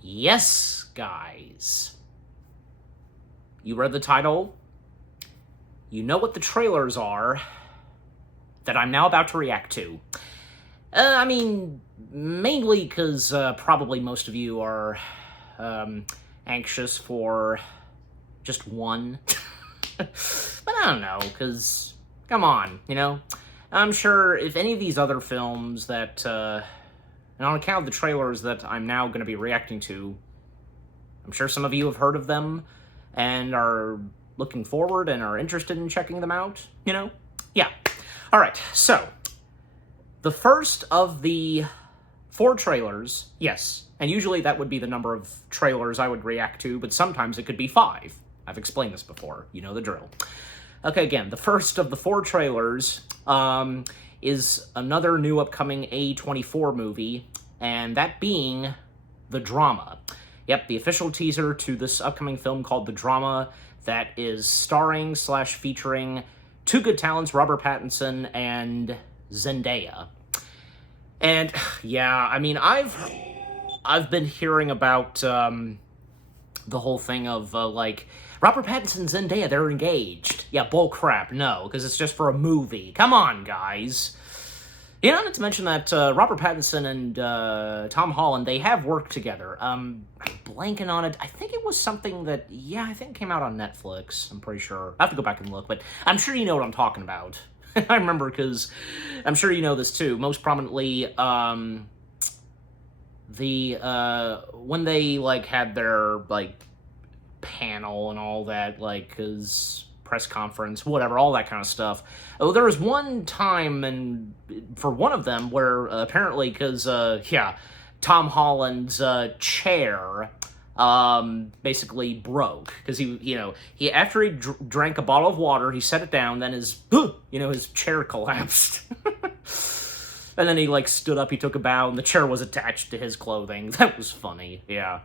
Yes, guys. You read the title. You know what the trailers are that I'm now about to react to. Mainly because probably most of you are anxious for just one. But I don't know, because, come on, I'm sure if any of these other films that, and on account of the trailers that I'm now going to be reacting to, I'm sure some of you have heard of them and are looking forward and are interested in checking them out, Yeah. All right, so the first of the 4 trailers, yes, and usually that would be the number of trailers I would react to, but sometimes it could be 5. I've explained this before. You know the drill. Okay, again, the first of the 4 trailers is another new upcoming A24 movie, and that being The Drama. Yep, the official teaser to this upcoming film called The Drama that is starring/featuring 2 good talents, Robert Pattinson and Zendaya. And, yeah, I've been hearing about the whole thing of, Robert Pattinson and Zendaya, they're engaged. Yeah, bull crap, no, because it's just for a movie. Come on, guys. Not to mention that Robert Pattinson and Tom Holland, they have worked together. I'm blanking on it. I think it was something that, I think came out on Netflix, I'm pretty sure. I have to go back and look, but I'm sure you know what I'm talking about. I remember because I'm sure you know this too. Most prominently, when they, had their, panel and all that, cause press conference, whatever, all that kind of stuff. Oh, there was one time, and for one of them, where apparently, because, Tom Holland's chair basically broke, because he after he drank a bottle of water, he set it down, then his chair collapsed. And then he, stood up, he took a bow, and the chair was attached to his clothing. That was funny, yeah.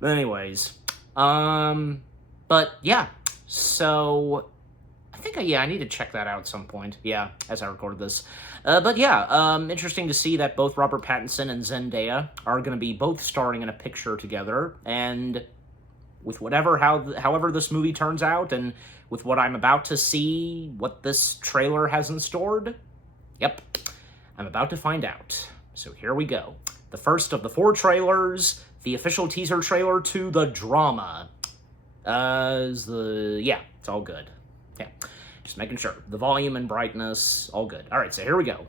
But anyways, but yeah, so I think, I need to check that out at some point, as I recorded this. But yeah, interesting to see that both Robert Pattinson and Zendaya are going to be both starring in a picture together, and with however this movie turns out, and with what I'm about to see, what this trailer has in store, yep, I'm about to find out. So here we go. The first of the 4 trailers, the official teaser trailer to The Drama. It's all good. Yeah, just making sure. The volume and brightness, all good. All right, so here we go.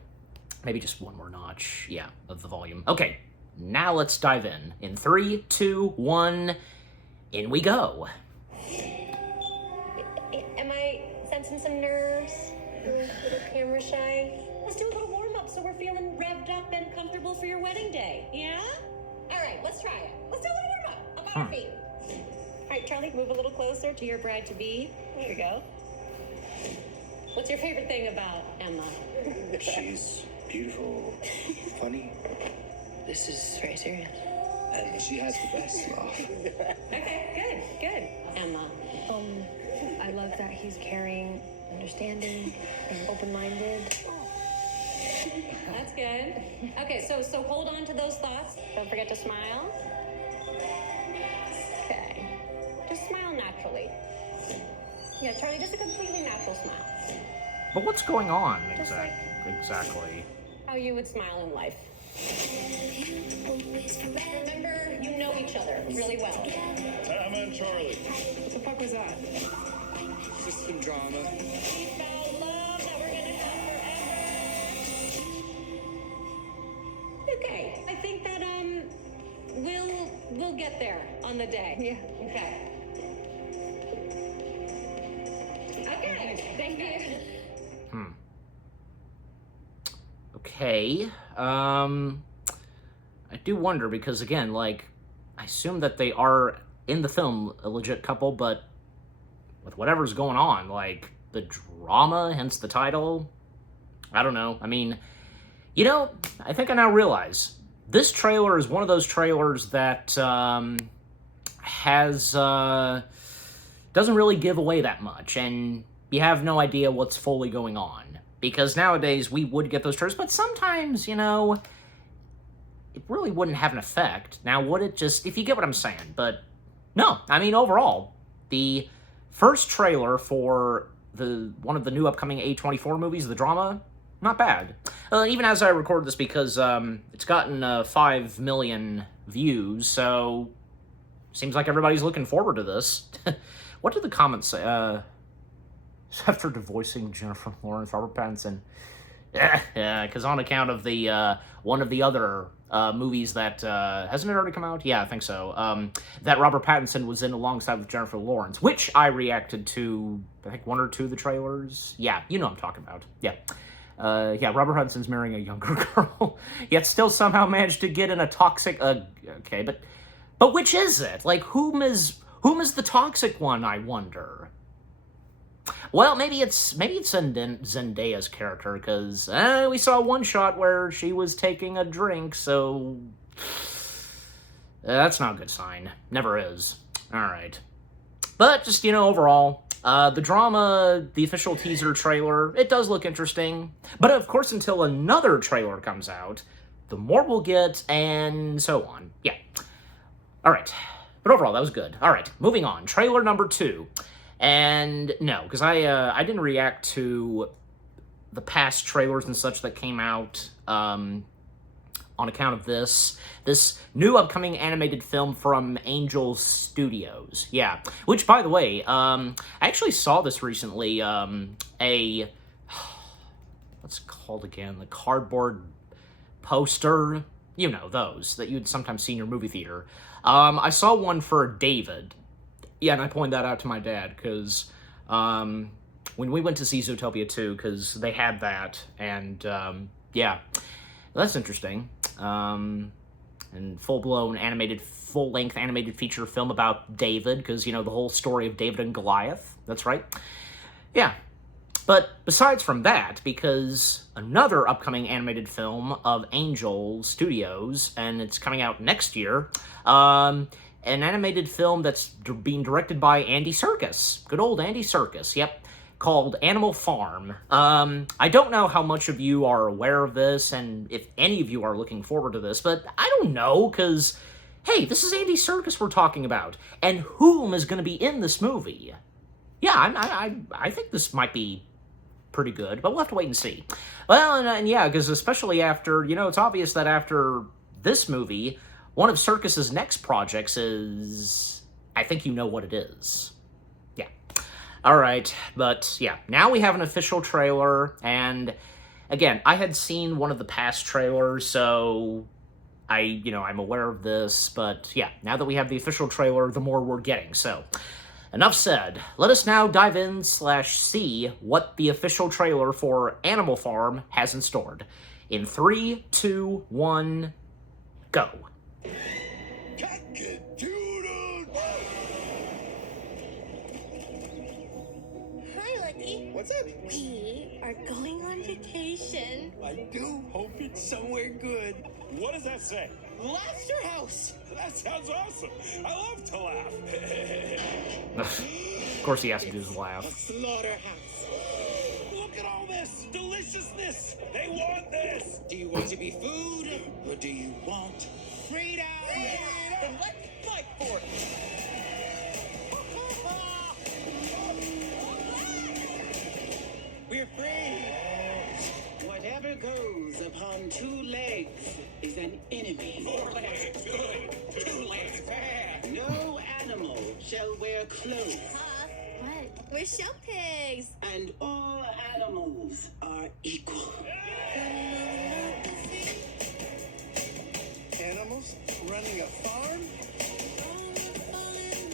Maybe just one more notch, of the volume. Okay, now let's dive in. In 3, 2, 1, in we go. Am I sensing some nerves? A little camera shy? Let's do a little warm-up so we're feeling revved up and comfortable for your wedding day, yeah? All right, let's try it. Let's do a little warm-up. Up on our feet. All right, Charlie, move a little closer to your bride-to-be. There you go. What's your favorite thing about Emma? She's beautiful, funny. This is very serious. And she has the best laugh. Okay, good. Emma. I love that he's caring, understanding, and open-minded. That's good. Okay, so hold on to those thoughts. Don't forget to smile. Okay. Just smile naturally. Yeah, Charlie, just a completely natural smile. But what's going on Just exactly? How you would smile in life. Remember, you know each other really well. Emma and Charlie. What the fuck was that? Just some drama. About love that we're gonna have forever. Okay, I think that we'll get there on the day. Yeah. Okay. Okay. Thank you. Okay, I do wonder, because again, I assume that they are, in the film, a legit couple, but with whatever's going on, the drama, hence the title, I don't know. I think I now realize, this trailer is one of those trailers that, doesn't really give away that much, and you have no idea what's fully going on. Because nowadays, we would get those trailers, but sometimes, it really wouldn't have an effect. Now, would it just, if you get what I'm saying? But no, I mean, overall, the first trailer for one of the new upcoming A24 movies, the drama, not bad. Even as I record this, because it's gotten 5 million views, so seems like everybody's looking forward to this. What did the comments say? After divorcing Jennifer Lawrence, Robert Pattinson. Yeah, because on account of the one of the other movies that hasn't it already come out? Yeah, I think so. That Robert Pattinson was in alongside with Jennifer Lawrence, which I reacted to. I think 1 or 2 of the trailers. Yeah, you know what I'm talking about. Yeah. Yeah, Robert Pattinson's marrying a younger girl, yet still somehow managed to get in a toxic. Okay, but which is it? Like, whom is the toxic one? I wonder. Well, maybe it's Zendaya's character, because we saw one shot where she was taking a drink, so that's not a good sign. Never is. All right. But just, overall, the drama, the official teaser trailer, it does look interesting. But of course, until another trailer comes out, the more we'll get, and so on. Yeah. All right. But overall, that was good. All right, moving on. Trailer number 2. And no, because I didn't react to the past trailers and such that came out on account of this new upcoming animated film from Angel Studios. Yeah, which, by the way, I actually saw this recently. What's it called again? The cardboard poster. You know, those that you'd sometimes see in your movie theater. I saw one for David. Yeah, and I pointed that out to my dad, because when we went to see Zootopia 2, because they had that, and yeah, that's interesting. And full-blown full-length animated feature film about David, because, the whole story of David and Goliath, that's right. Yeah, but besides from that, because another upcoming animated film of Angel Studios, and it's coming out next year, an animated film that's being directed by Andy Serkis. Good old Andy Serkis, yep. Called Animal Farm. I don't know how much of you are aware of this, and if any of you are looking forward to this, but I don't know, because, hey, this is Andy Serkis we're talking about, and whom is going to be in this movie? Yeah, I think this might be pretty good, but we'll have to wait and see. Well, and yeah, because especially after, it's obvious that after this movie, one of Serkis's next projects is, I think you know what it is. Yeah. All right, but yeah, now we have an official trailer, and again, I had seen one of the past trailers, so I'm aware of this, but yeah, now that we have the official trailer, the more we're getting, so enough said. Let us now dive in / see what the official trailer for Animal Farm has in store. In 3, 2, 1, go. Hi, Lucky. What's up? We are going on vacation. I do hope it's somewhere good. What does that say? Laughter House. That sounds awesome. I love to laugh. Of course he has to do his laugh. Slaughterhouse. Look at all this deliciousness. They want this. Do you want to be food, or do you want freedom? Then let's fight for it. We're free. Whatever goes upon 2 legs is an enemy. 4 legs, good. 2 legs, bad. No animal shall wear clothes, What? We're show pigs. and all animals are equal. Animals running a farm?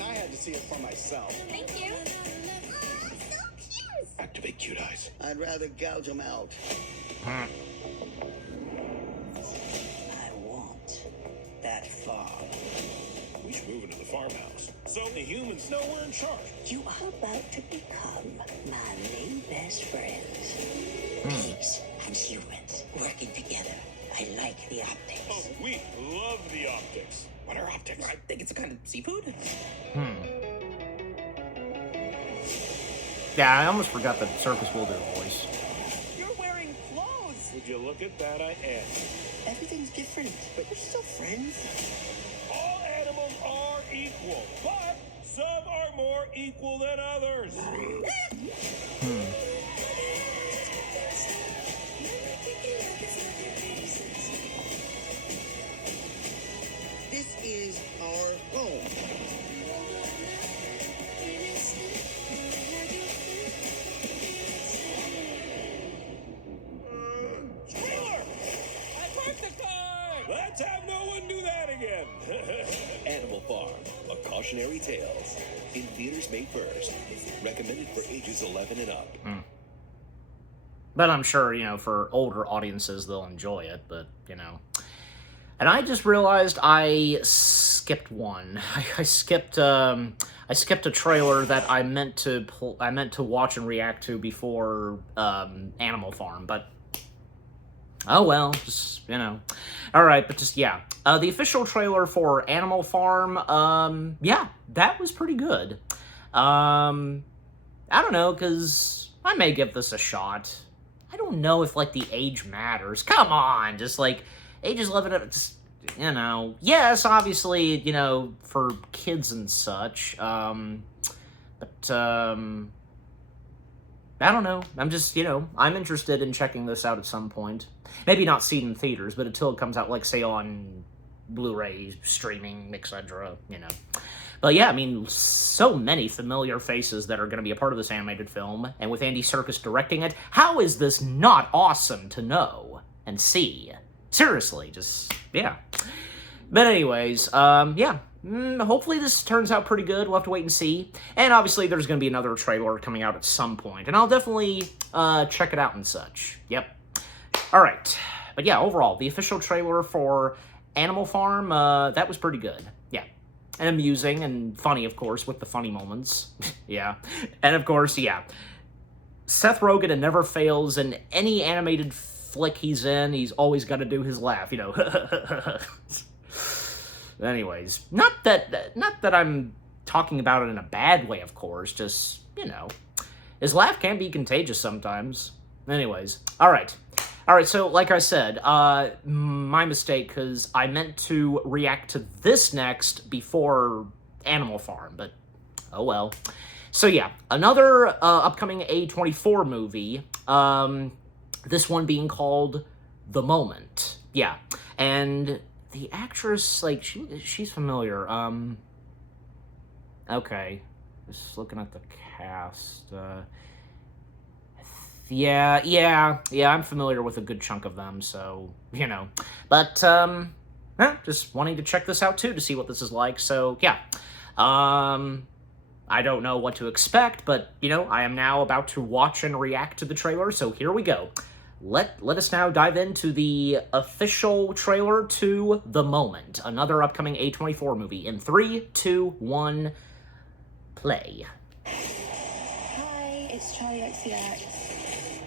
I had to see it for myself. Thank you. Oh, so cute. Activate cute eyes. I'd rather gouge them out. I want that farm. We should move into the farmhouse. So the humans know we're in charge. You are about to become my new best friends. Pigs and humans working together. I like the optics. Oh, we love the optics. What are optics? I think it's a kind of seafood. Yeah, I almost forgot that Serkis will do a voice. You're wearing clothes. Would you look at that, I am. Everything's different, but we're still friends. All animals are equal, but some are more equal than others. This is our home. Trailer! I parked the car! Let's have no one do that again. Animal Farm, A Cautionary Tales. In theaters May 1st. Recommended for ages 11 and up. But I'm sure, you know, for older audiences, they'll enjoy it, but, you know. And I just realized I skipped one. I skipped a trailer that I meant to watch and react to before Animal Farm, but oh well, just, you know. Alright, but just, yeah. The official trailer for Animal Farm, yeah, that was pretty good. I don't know, because I may give this a shot. I don't know if, like, the age matters. Come on, just, like, ages 11, just, you know. Yes, obviously, you know, for kids and such, but, I don't know. I'm just, you know, I'm interested in checking this out at some point. Maybe not see it in theaters, but until it comes out, like, say, on Blu-ray, streaming, etc., you know. But yeah, I mean, so many familiar faces that are going to be a part of this animated film, and with Andy Serkis directing it, how is this not awesome to know and see? Seriously, just, yeah. But anyways, yeah. Hopefully this turns out pretty good. We'll have to wait and see. And obviously there's going to be another trailer coming out at some point, and I'll definitely check it out and such. Yep. Alright. But yeah, overall, the official trailer for Animal Farm, that was pretty good. Yeah. And amusing and funny, of course, with the funny moments. Yeah. And of course, yeah. Seth Rogen, it never fails in any animated flick he's in. He's always got to do his laugh, you know. Anyways, not that I'm talking about it in a bad way, of course. Just, you know, his laugh can be contagious sometimes. Anyways, all right. So like I said, my mistake, because I meant to react to this next before Animal Farm, but oh well. So yeah, another upcoming A24 movie, this one being called The Moment. Yeah, and the actress, like, she's familiar. Okay, just looking at the cast, yeah, I'm familiar with a good chunk of them, so, you know. But, just wanting to check this out, too, to see what this is like, so, yeah. I don't know what to expect, but, you know, I am now about to watch and react to the trailer, so here we go. Let us now dive into the official trailer to The Moment, another upcoming A24 movie, in 3, 2, 1, play. Hi, it's Charlie XCX.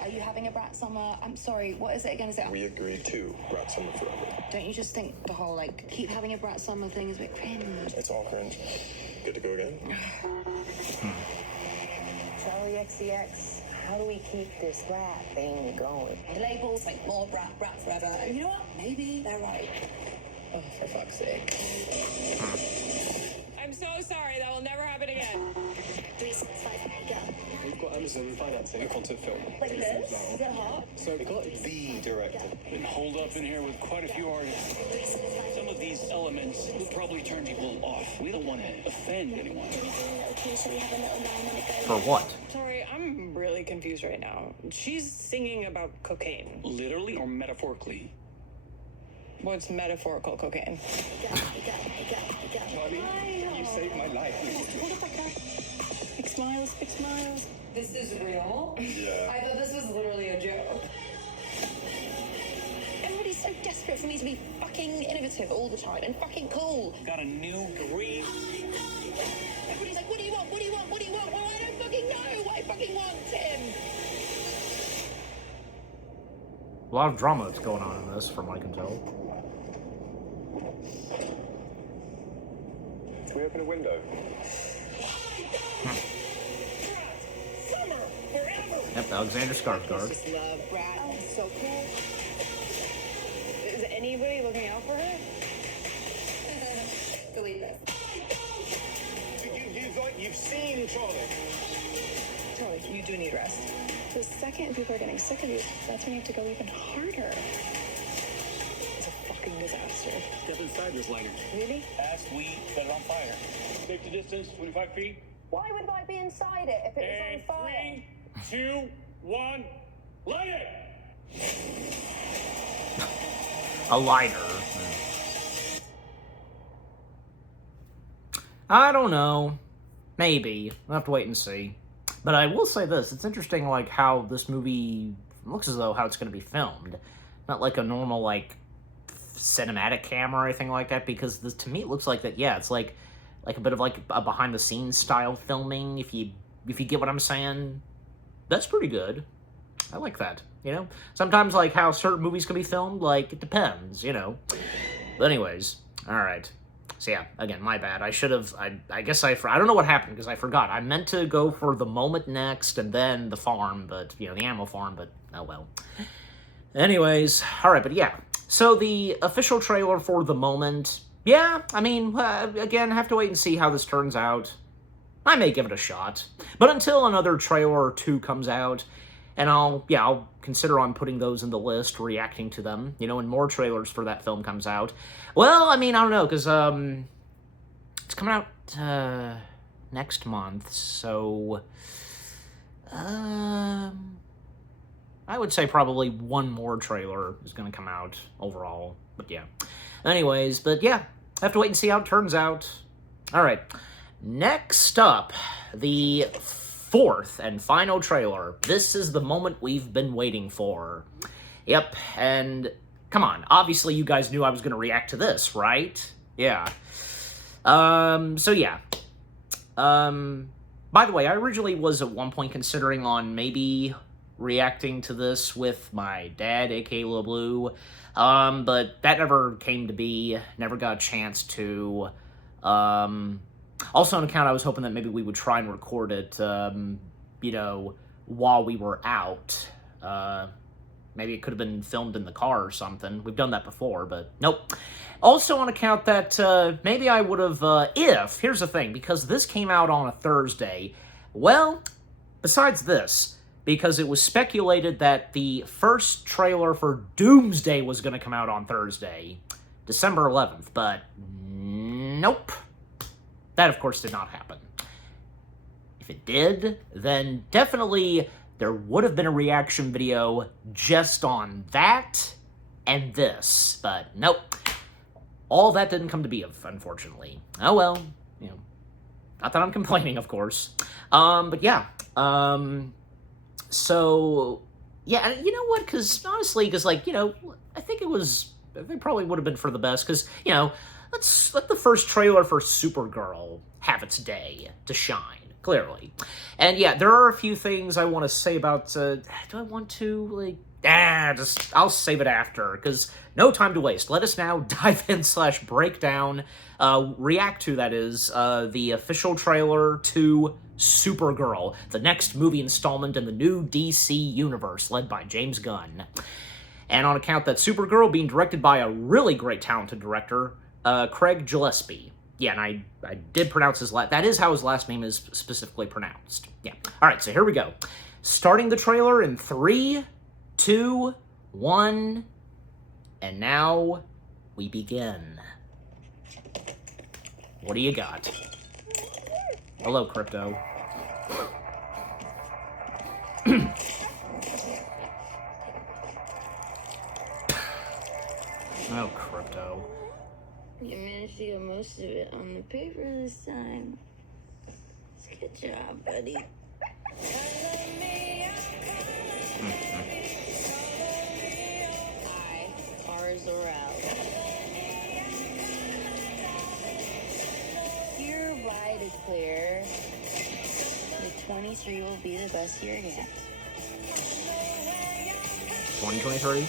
Are you having a brat summer? I'm sorry, what is it again? Is it? We agreed to brat summer forever. Don't you just think the whole, like, keep having a brat summer thing is a bit cringe? It's all cringe. Good to go again? Charlie XCX, how do we keep this brat thing going? The labels like more brat forever. And you know what? Maybe they're right. Oh, for fuck's sake. I'm so sorry. That will never happen again. 365, go. We've got Amazon financing a concert film. Like this? Is that hot? So we got the director. Been holed up in here with quite a few artists. 365. Some of these elements will probably turn people off. We don't want to offend anyone. Okay, so we have a little line on it For what? Sorry, I'm really confused right now. She's singing about cocaine. Literally or metaphorically? What's metaphorical cocaine? Charlie, you saved my life. Hold up, big smiles, big smiles. This is real? Yeah. I thought this was literally a joke. Everybody's so desperate for me to be fucking innovative all the time and fucking cool. Got a new green. Everybody's like, what do you want? What do you want? What do you want? Well, I don't fucking know what I fucking want, Tim. A lot of drama that's going on in this, from what I can tell. Can we open a window? Summer forever. Yep, Alexander Skarsgård. Just love brat. Oh, so cool. anybody looking out for her? Delete this. You've seen Charlie. Charlie, you do need rest. The second people are getting sick of you, that's when you have to go even harder. It's a fucking disaster. Step inside this lighter. Really? As we set it on fire. Safety distance, 25 feet. Why would I be inside it if it And was on fire? 3, 2, 1, light it! A lighter. I don't know. Maybe. I'll have to wait and see. But I will say this, it's interesting, like, how this movie looks as though how it's going to be filmed. Not like a normal, like, cinematic camera or anything like that, because this, to me, it looks like that, yeah, it's like a bit of, like, a behind-the-scenes style filming, if you get what I'm saying. That's pretty good. I like that, you know? Sometimes, like, how certain movies can be filmed, like, it depends, you know? But anyways, alright. So yeah, again, my bad. I should have, I guess I don't know what happened, because I forgot. I meant to go for The Moment next, and then The Farm, but, you know, the Animal Farm, but, oh well. Anyways, alright, but yeah. So the official trailer for The Moment, yeah, I mean, again, have to wait and see how this turns out. I may give it a shot. But until another trailer or two comes out, and I'll consider on putting those in the list, reacting to them, you know, when more trailers for that film comes out. Well, I mean, I don't know, because, it's coming out, next month, so, I would say probably one more trailer is going to come out overall, but yeah. Anyways, but yeah, I have to wait and see how it turns out. Alright, next up, the fourth and final trailer. This is the moment we've been waiting for. Yep, and come on, obviously you guys knew I was going to react to this, right? Yeah. So yeah. By the way, I originally was at one point considering on maybe reacting to this with my dad, aka Lil Blue, but that never came to be, never got a chance to. Also on account, I was hoping that maybe we would try and record it, you know, while we were out. Maybe it could have been filmed in the car or something. We've done that before, but nope. Also on account that maybe I would have, here's the thing, because this came out on a Thursday, well, besides this, because it was speculated that the first trailer for Doomsday was going to come out on Thursday, December 11th, but nope. That, of course, did not happen. If it did, then definitely there would have been a reaction video just on that and this, but nope. All that didn't come to be, unfortunately. Oh well, you know, not that I'm complaining, of course. But yeah, so, yeah, you know what, because honestly, because, like, you know, I think probably would have been for the best, because, you know, let's let the first trailer for Supergirl have its day to shine, clearly. And yeah, there are a few things I want to say about, do I want to, like, I'll save it after, because no time to waste. Let us now dive in / break down, react to, that is, the official trailer to Supergirl, the next movie installment in the new DC universe, led by James Gunn. And on account that Supergirl being directed by a really great, talented director, Craig Gillespie. Yeah, and I did pronounce his that is how his last name is specifically pronounced. Yeah. Alright, so here we go. Starting the trailer in 3, 2, 1, and now we begin. What do you got? Hello, Crypto. Oh, Crypto. You managed to get most of it on the paper this time. Good job, buddy. Hi, cars are out. Hereby declare the 23 will be the best year yet. 2023?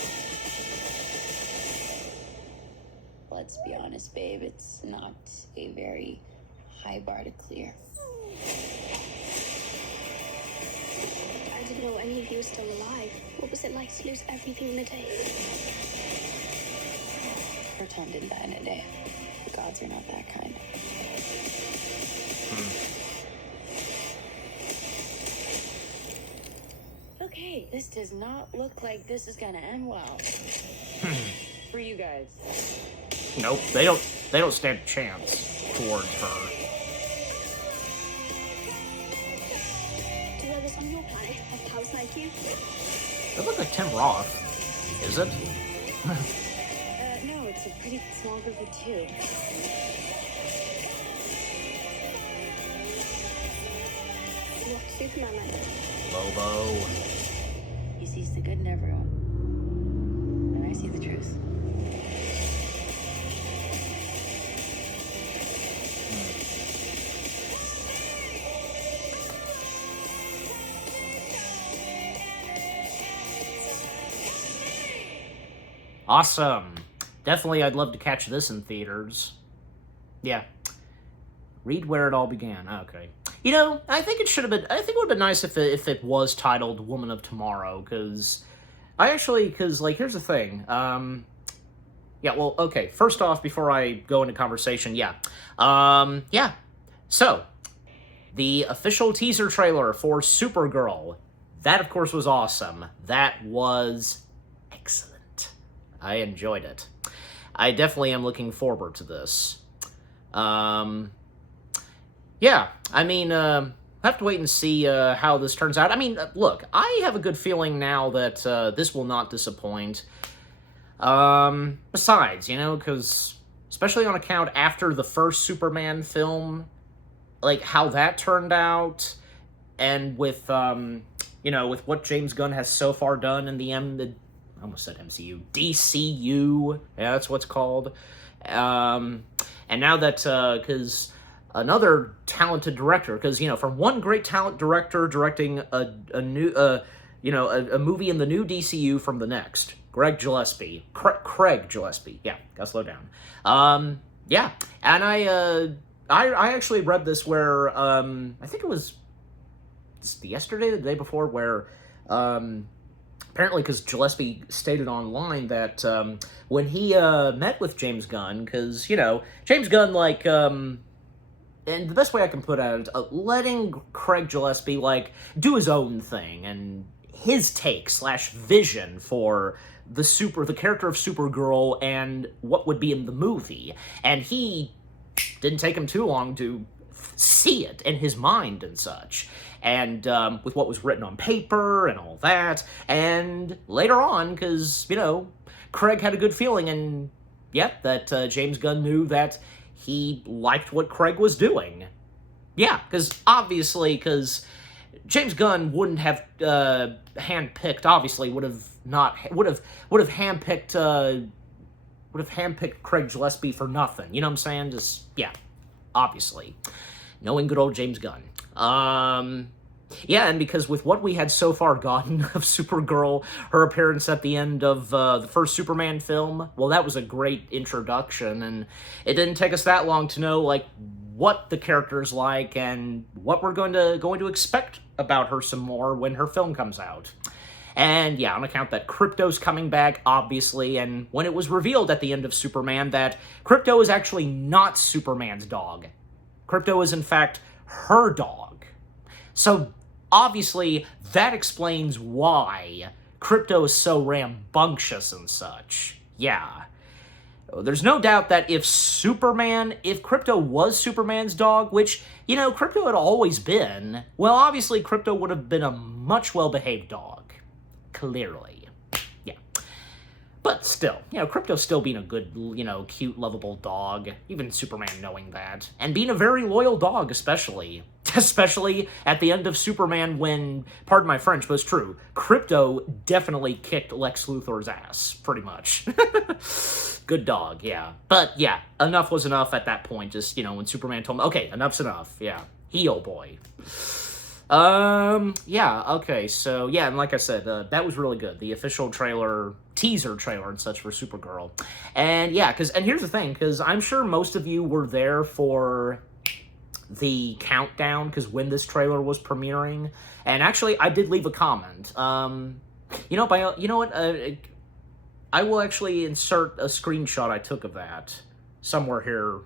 Let's be honest, babe, it's not a very high bar to clear. I didn't know any of you were still alive. What was it like to lose everything in a day? Krypton didn't die in a day. The gods are not that kind. Okay, this does not look like this is gonna end well. For you guys. Nope, they don't stand a chance towards her. Do you have this on your planet? Of house like you? That looks like Tim Roth. Is it? No, it's a pretty small group of two. What Superman like? Lobo. He sees the good in everyone. And I see the truth. Awesome. Definitely, I'd love to catch this in theaters. Yeah. Read where it all began. Okay. You know, I think it should have been. I think it would have been nice if it was titled "Woman of Tomorrow," because here's the thing. Yeah. Well, okay. First off, before I go into conversation, yeah. Yeah. So, the official teaser trailer for Supergirl. That, of course, was awesome. That was excellent. I enjoyed it. I definitely am looking forward to this. Yeah, I mean, I have to wait and see how this turns out. I mean, look, I have a good feeling now that this will not disappoint. Besides, you know, because especially on account after the first Superman film, like how that turned out, and with you know, with what James Gunn has so far done in the I almost said MCU, DCU, yeah, that's what's called. And now that because another talented director, because, you know, from one great talent director directing a new, you know, a movie in the new DCU from the next, Craig Gillespie, yeah, gotta slow down. Yeah, and I actually read this where, I think it was yesterday, the day before, where, apparently, because Gillespie stated online that when he met with James Gunn, because, you know, James Gunn, like, and the best way I can put it is letting Craig Gillespie, like, do his own thing, and his take / vision for the character of Supergirl and what would be in the movie. And he didn't take him too long to see it in his mind and such. And with what was written on paper and all that. And later on, because, you know, Craig had a good feeling, and, yeah, that James Gunn knew that he liked what Craig was doing. Yeah, because, obviously, because James Gunn wouldn't have handpicked, obviously, would have handpicked Craig Gillespie for nothing. You know what I'm saying? Just, yeah, obviously. Knowing good old James Gunn. Yeah, and because with what we had so far gotten of Supergirl, her appearance at the end of the first Superman film, well, that was a great introduction, and it didn't take us that long to know, like, what the character's like and what we're going to expect about her some more when her film comes out. And yeah, on account that Krypto's coming back, obviously, and when it was revealed at the end of Superman that Krypto is actually not Superman's dog. Krypto is, in fact, her dog. So, obviously, that explains why Krypto is so rambunctious and such. Yeah. There's no doubt that if Krypto was Superman's dog, which, you know, Krypto had always been, well, obviously, Krypto would have been a much well-behaved dog. Clearly. Yeah. But still, you know, Krypto still being a good, you know, cute, lovable dog, even Superman knowing that, and being a very loyal dog, especially at the end of Superman when, pardon my French, but it's true, Krypto definitely kicked Lex Luthor's ass, pretty much. Good dog, yeah. But, yeah, enough was enough at that point, just, you know, when Superman told him, okay, enough's enough, yeah. Heel boy. Yeah, okay, so, yeah, and like I said, that was really good, the official teaser trailer and such for Supergirl. And, yeah, and here's the thing, because I'm sure most of you were there for the countdown, because when this trailer was premiering, and actually, I did leave a comment. You know what, I will actually insert a screenshot I took of that somewhere here.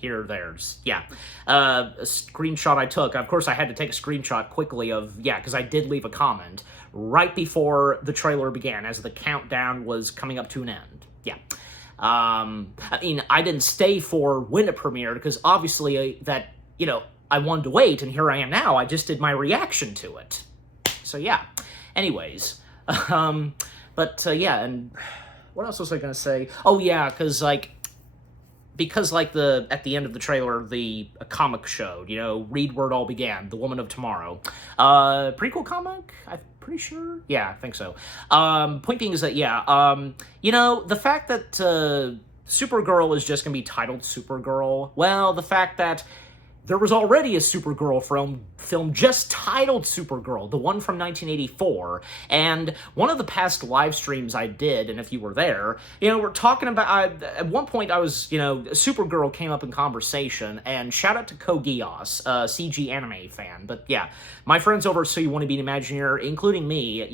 There's, yeah. A screenshot I took. Of course, I had to take a screenshot quickly of, yeah, because I did leave a comment right before the trailer began, as the countdown was coming up to an end. Yeah. I mean, I didn't stay for when it premiered, because obviously I wanted to wait, and here I am now. I just did my reaction to it. So, yeah. Anyways. Yeah, and what else was I going to say? Oh, yeah, because at the end of the trailer, a comic showed, Read Where It All Began, The Woman of Tomorrow. Prequel comic? I'm pretty sure? Yeah, I think so. Point being is that, yeah, the fact that Supergirl is just going to be titled Supergirl, well, the fact that there was already a Supergirl film just titled Supergirl, the one from 1984, and one of the past live streams I did, and if you were there, we're talking about, at one point I was, Supergirl came up in conversation, and shout out to Kogios, a CG anime fan, but yeah, my friends over at So You Want to Be an Imagineer, including me,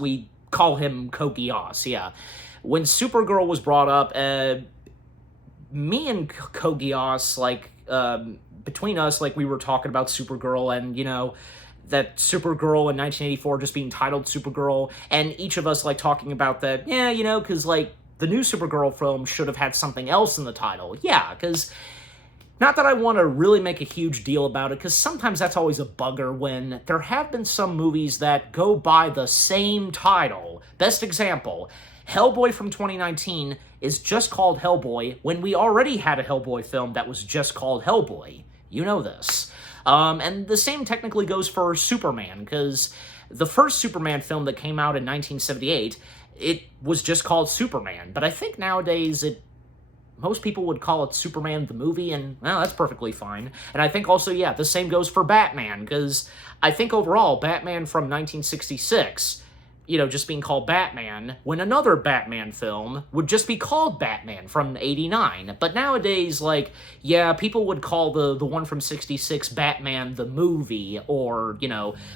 we call him Kogios, yeah. When Supergirl was brought up, me and Kogios, between us, we were talking about Supergirl and, that Supergirl in 1984 just being titled Supergirl, and each of us, talking about that, yeah, because, the new Supergirl film should have had something else in the title. Yeah, because, not that I want to really make a huge deal about it, because sometimes that's always a bugger when there have been some movies that go by the same title. Best example, Hellboy from 2019 is just called Hellboy when we already had a Hellboy film that was just called Hellboy. You know this. And the same technically goes for Superman, because the first Superman film that came out in 1978, it was just called Superman. But I think nowadays most people would call it Superman the movie, and, well, that's perfectly fine. And I think also, yeah, the same goes for Batman, because I think overall, Batman from 1966... just being called Batman, when another Batman film would just be called Batman from 89. But nowadays, yeah, people would call the one from 66 Batman the movie, or,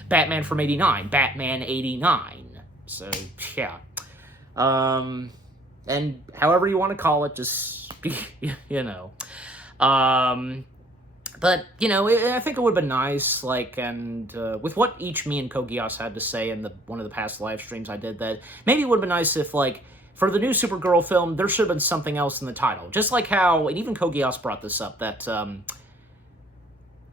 Batman from 89, Batman 89. So, yeah. And however you want to call it, just, But, I think it would have been nice, with what each me and Kogios had to say in one of the past live streams I did, that maybe it would have been nice if, for the new Supergirl film, there should have been something else in the title. Just like how, and even Kogios brought this up, that,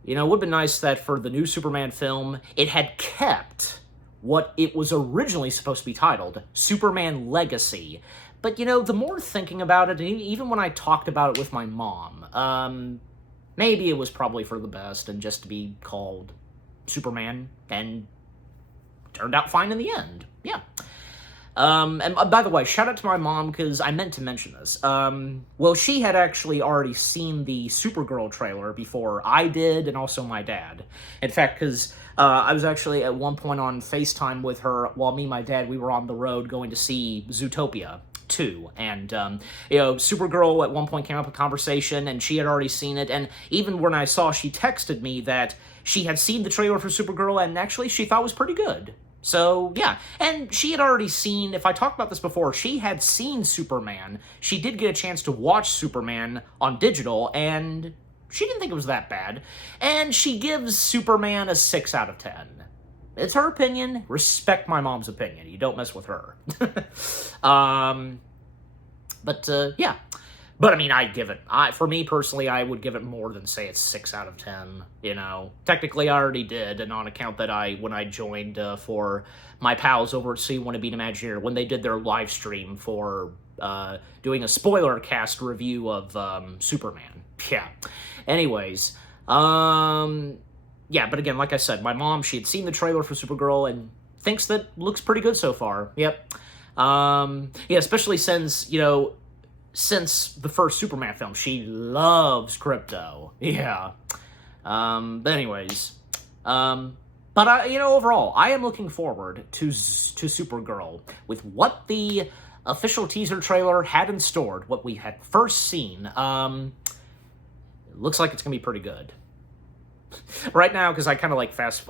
it would have been nice that for the new Superman film, it had kept what it was originally supposed to be titled, Superman Legacy. But, the more thinking about it, and even when I talked about it with my mom, maybe it was probably for the best and just to be called Superman, and turned out fine in the end. Yeah. And by the way, shout out to my mom, because I meant to mention this. Well, she had actually already seen the Supergirl trailer before I did, and also my dad. In fact, because I was actually at one point on FaceTime with her while me and my dad, we were on the road going to see Zootopia 2, and Supergirl at one point came up with conversation, and she had already seen it, and even when I saw, she texted me that she had seen the trailer for Supergirl, and actually she thought it was pretty good. So, yeah, and she had already seen, if I talked about this before, she had seen Superman. She did get a chance to watch Superman on digital, and she didn't think it was that bad, and she gives Superman a 6 out of 10. It's her opinion. Respect my mom's opinion. You don't mess with her. Yeah. But, I mean, I'd give it... for me, personally, I would give it more than, say, it's 6 out of 10, Technically, I already did, and on account that when I joined for my pals over at So You Want to Be an Imagineer, when they did their live stream for doing a spoiler cast review of Superman. Yeah. Anyways, yeah, but again, like I said, my mom, she had seen the trailer for Supergirl and thinks that looks pretty good so far. Yep. Yeah, especially since, since the first Superman film, she loves Krypto. Yeah. But anyways, but overall, I am looking forward to Supergirl with what the official teaser trailer had in store, what we had first seen. It looks like it's gonna be pretty good. Right now, because I kind of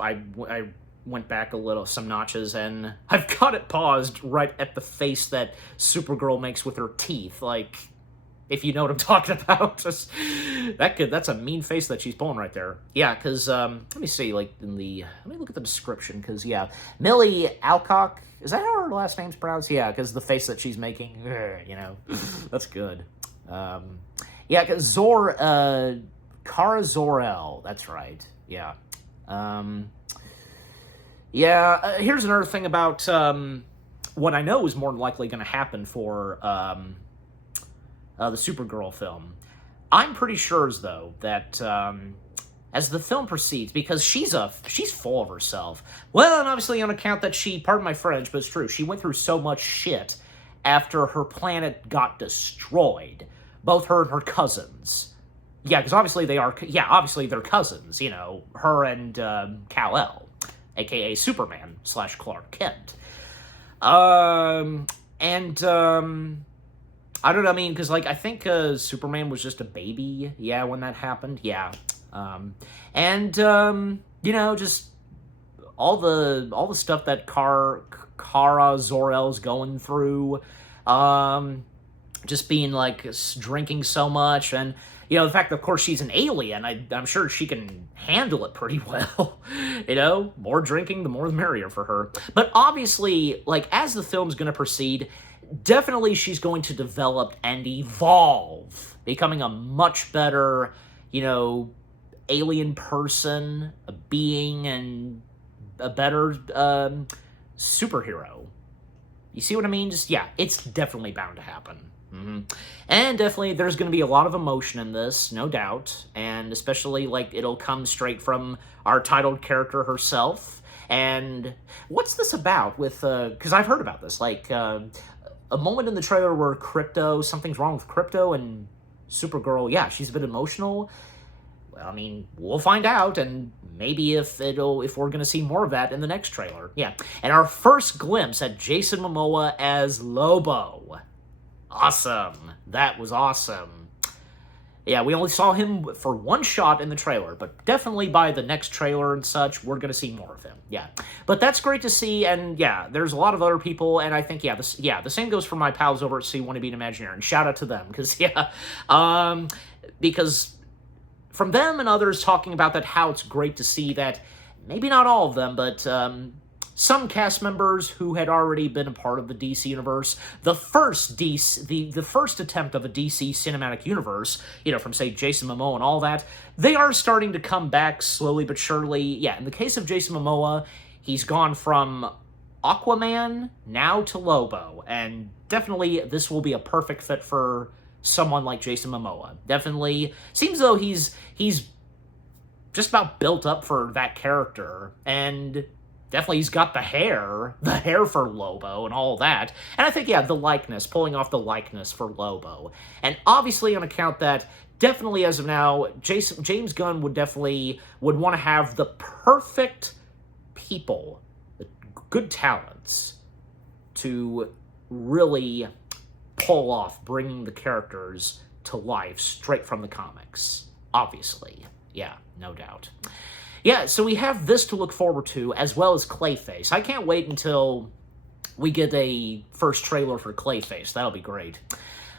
I went back some notches, and I've got it paused right at the face that Supergirl makes with her teeth, like, if you know what I'm talking about. That's a mean face that she's pulling right there. Yeah, because, let me see, like, let me look at the description, because, yeah, Millie Alcock, is that how her last name's pronounced? Yeah, because the face that she's making, you know, that's good. Yeah, because Kara Zor-El, that's right, yeah. Here's another thing about, what I know is more than likely going to happen for, the Supergirl film. I'm pretty sure, though, that as the film proceeds, because she's full of herself. Well, and obviously on account that pardon my French, but it's true, she went through so much shit after her planet got destroyed. Both her and her cousins. Yeah, because obviously obviously they're cousins, you know, her and Kal-El, aka Superman / Clark Kent. I don't know, I mean, because, like, I think Superman was just a baby, yeah, when that happened, yeah. You know, just all the stuff that Kara Zor-El's going through, just being, like, drinking so much, and, you know, the fact that, of course, she's an alien, I'm sure she can handle it pretty well, you know? More drinking, the more the merrier for her. But obviously, like, as the film's gonna proceed, definitely she's going to develop and evolve, becoming a much better, you know, alien person, a being, and a better superhero. You see what I mean? Just, yeah, it's definitely bound to happen. And definitely there's going to be a lot of emotion in this, no doubt, and especially, like, it'll come straight from our titled character herself. And what's this about with, because I've heard about this, like, a moment in the trailer where something's wrong with Crypto, and Supergirl, yeah, she's a bit emotional. Well, I mean, we'll find out, and maybe if we're gonna see more of that in the next trailer. Yeah, and our first glimpse at Jason Momoa as Lobo. Awesome. That was awesome. Yeah, we only saw him for one shot in the trailer, but definitely by the next trailer and such, we're going to see more of him. Yeah. But that's great to see, and yeah, there's a lot of other people, and I think, the same goes for my pals over at See Wanna Be an Imagineer, and shout out to them, because, because from them and others talking about that, how it's great to see that, maybe not all of them, but, some cast members who had already been a part of the DC universe, the first attempt of a DC cinematic universe, you know, from, say, Jason Momoa and all that, they are starting to come back slowly but surely. Yeah, in the case of Jason Momoa, he's gone from Aquaman now to Lobo, and definitely this will be a perfect fit for someone like Jason Momoa. Definitely seems though he's just about built up for that character, and definitely he's got the hair for Lobo and all that. And I think, yeah, pulling off the likeness for Lobo. And obviously on account that, definitely as of now, James Gunn would want to have the perfect people, good talents, to really pull off bringing the characters to life straight from the comics. Obviously. Yeah, no doubt. Yeah, so we have this to look forward to, as well as Clayface. I can't wait until we get a first trailer for Clayface. That'll be great.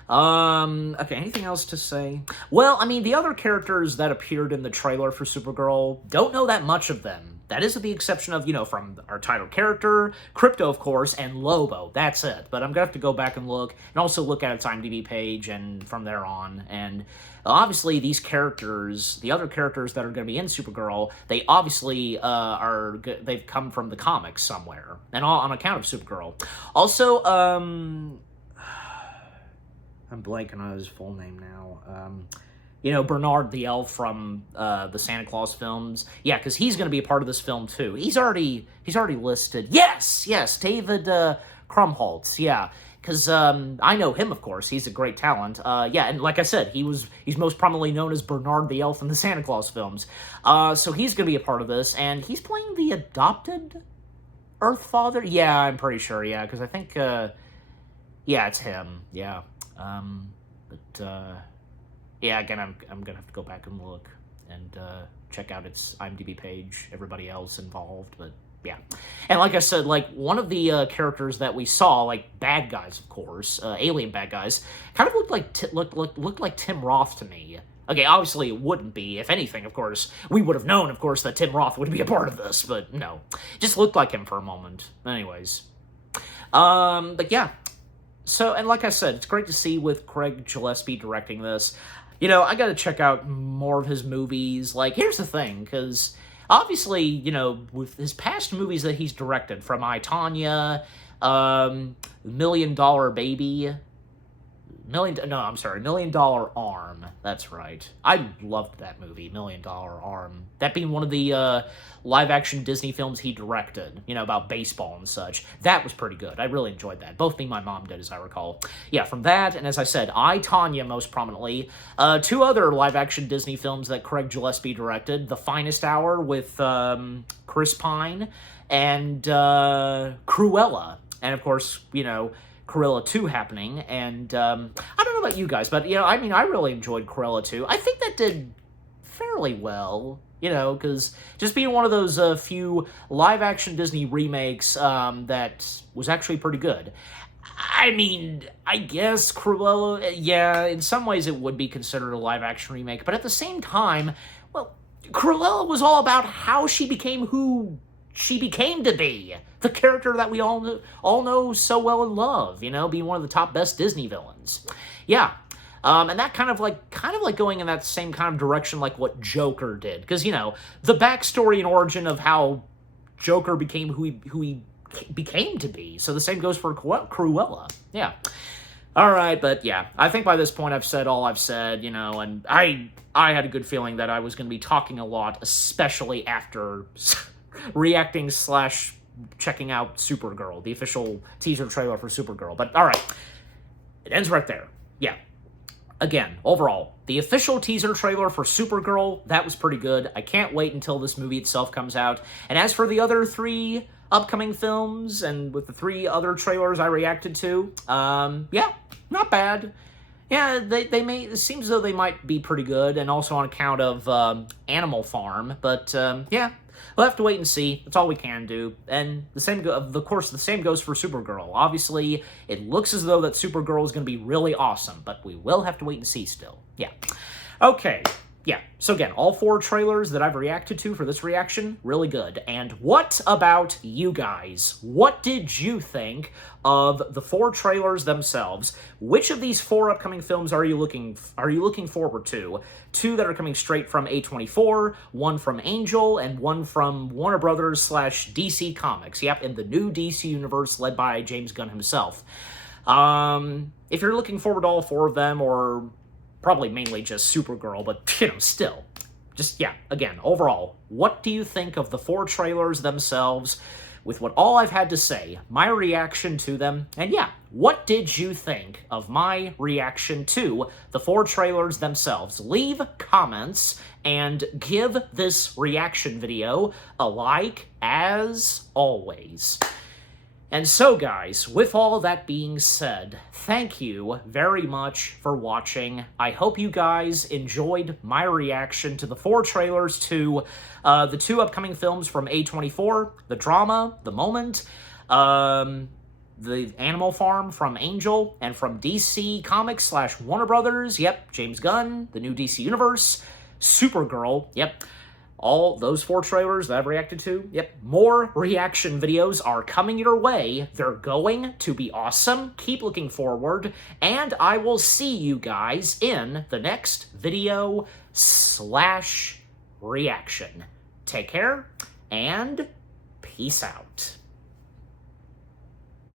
Okay, anything else to say? Well, I mean, the other characters that appeared in the trailer for Supergirl, don't know that much of them. That is with the exception of, you know, from our title character, Crypto, of course, and Lobo. That's it. But I'm going to have to go back and look, and also look at its IMDb page, and from there on. And obviously, these characters, the other characters that are going to be in Supergirl, they obviously they've come from the comics somewhere, and all on account of Supergirl. Also, I'm blanking on his full name now. You know, Bernard the Elf from the Santa Claus films. Yeah, because he's going to be a part of this film too. He's already listed. Yes, David Krumholtz. Yeah, because I know him, of course. He's a great talent. Yeah, and like I said, he's most prominently known as Bernard the Elf in the Santa Claus films. So he's going to be a part of this, and he's playing the adopted Earth Father. Yeah, I'm pretty sure. Yeah, because I think yeah, it's him. Yeah, yeah, again, I'm gonna have to go back and look and check out its IMDb page, everybody else involved, but Yeah. And like I said, like, one of the characters that we saw, like, bad guys, of course, alien bad guys, kind of looked like Tim Roth to me. Okay, obviously it wouldn't be. If anything, of course, we would have known, of course, that Tim Roth would be a part of this, but no. Just looked like him for a moment. Anyways. But yeah. So, and like I said, it's great to see with Craig Gillespie directing this. You know, I gotta check out more of his movies. Like, here's the thing, because obviously, you know, with his past movies that he's directed, from I, Tonya, $1 Million Baby, $1 Million Arm. That's right. I loved that movie, $1 Million Arm. That being one of the live-action Disney films he directed, you know, about baseball and such. That was pretty good. I really enjoyed that. Both me and my mom did, as I recall. Yeah, from that, and as I said, I, Tonya, most prominently. 2 other live-action Disney films that Craig Gillespie directed. The Finest Hour with Chris Pine, and Cruella. And, of course, you know, Cruella 2 happening, and I don't know about you guys, but, you know, I mean, I really enjoyed Cruella 2. I think that did fairly well, you know, because just being one of those few live-action Disney remakes that was actually pretty good. I mean, I guess Cruella, yeah, in some ways it would be considered a live-action remake, but at the same time, well, Cruella was all about how she became who she became to be. The character that we all know so well and love, you know, being one of the top best Disney villains. Yeah. And that kind of like going in that same kind of direction like what Joker did. Because, you know, the backstory and origin of how Joker became who he became to be. So the same goes for Cruella. Yeah. All right, but yeah, I think by this point I've said all I've said, you know, and I had a good feeling that I was going to be talking a lot, especially after reacting / checking out Supergirl, the official teaser trailer for Supergirl. But all right, it ends right there. Yeah. Again, overall, the official teaser trailer for Supergirl, that was pretty good. I can't wait until this movie itself comes out. And as for the other 3 upcoming films, and with the 3 other trailers I reacted to, yeah, not bad. Yeah, it seems as though they might be pretty good, and also on account of Animal Farm, but yeah, we'll have to wait and see. That's all we can do. And the same goes for Supergirl. Obviously, it looks as though that Supergirl is going to be really awesome, but we will have to wait and see still. Yeah. Okay. Yeah, so again, all 4 trailers that I've reacted to for this reaction, really good. And what about you guys? What did you think of the 4 trailers themselves? Which of these 4 upcoming films are you looking forward to? 2 that are coming straight from A24, 1 from Angel, and 1 from Warner Brothers / DC Comics. Yep, in the new DC universe led by James Gunn himself. If you're looking forward to all 4 of them, or probably mainly just Supergirl, but, you know, still. Just, yeah, again, overall, what do you think of the 4 trailers themselves, with what all I've had to say, my reaction to them, and yeah, what did you think of my reaction to the 4 trailers themselves? Leave comments, and give this reaction video a like, as always. And so, guys, with all that being said, thank you very much for watching. I hope you guys enjoyed my reaction to the 4 trailers to the 2 upcoming films from A24, The Drama, The Moment, the Animal Farm from Angel, and from DC Comics / Warner Brothers, yep, James Gunn, the new DC Universe, Supergirl, yep. All those 4 trailers that I've reacted to, yep, more reaction videos are coming your way. They're going to be awesome. Keep looking forward, and I will see you guys in the next video / reaction. Take care, and peace out.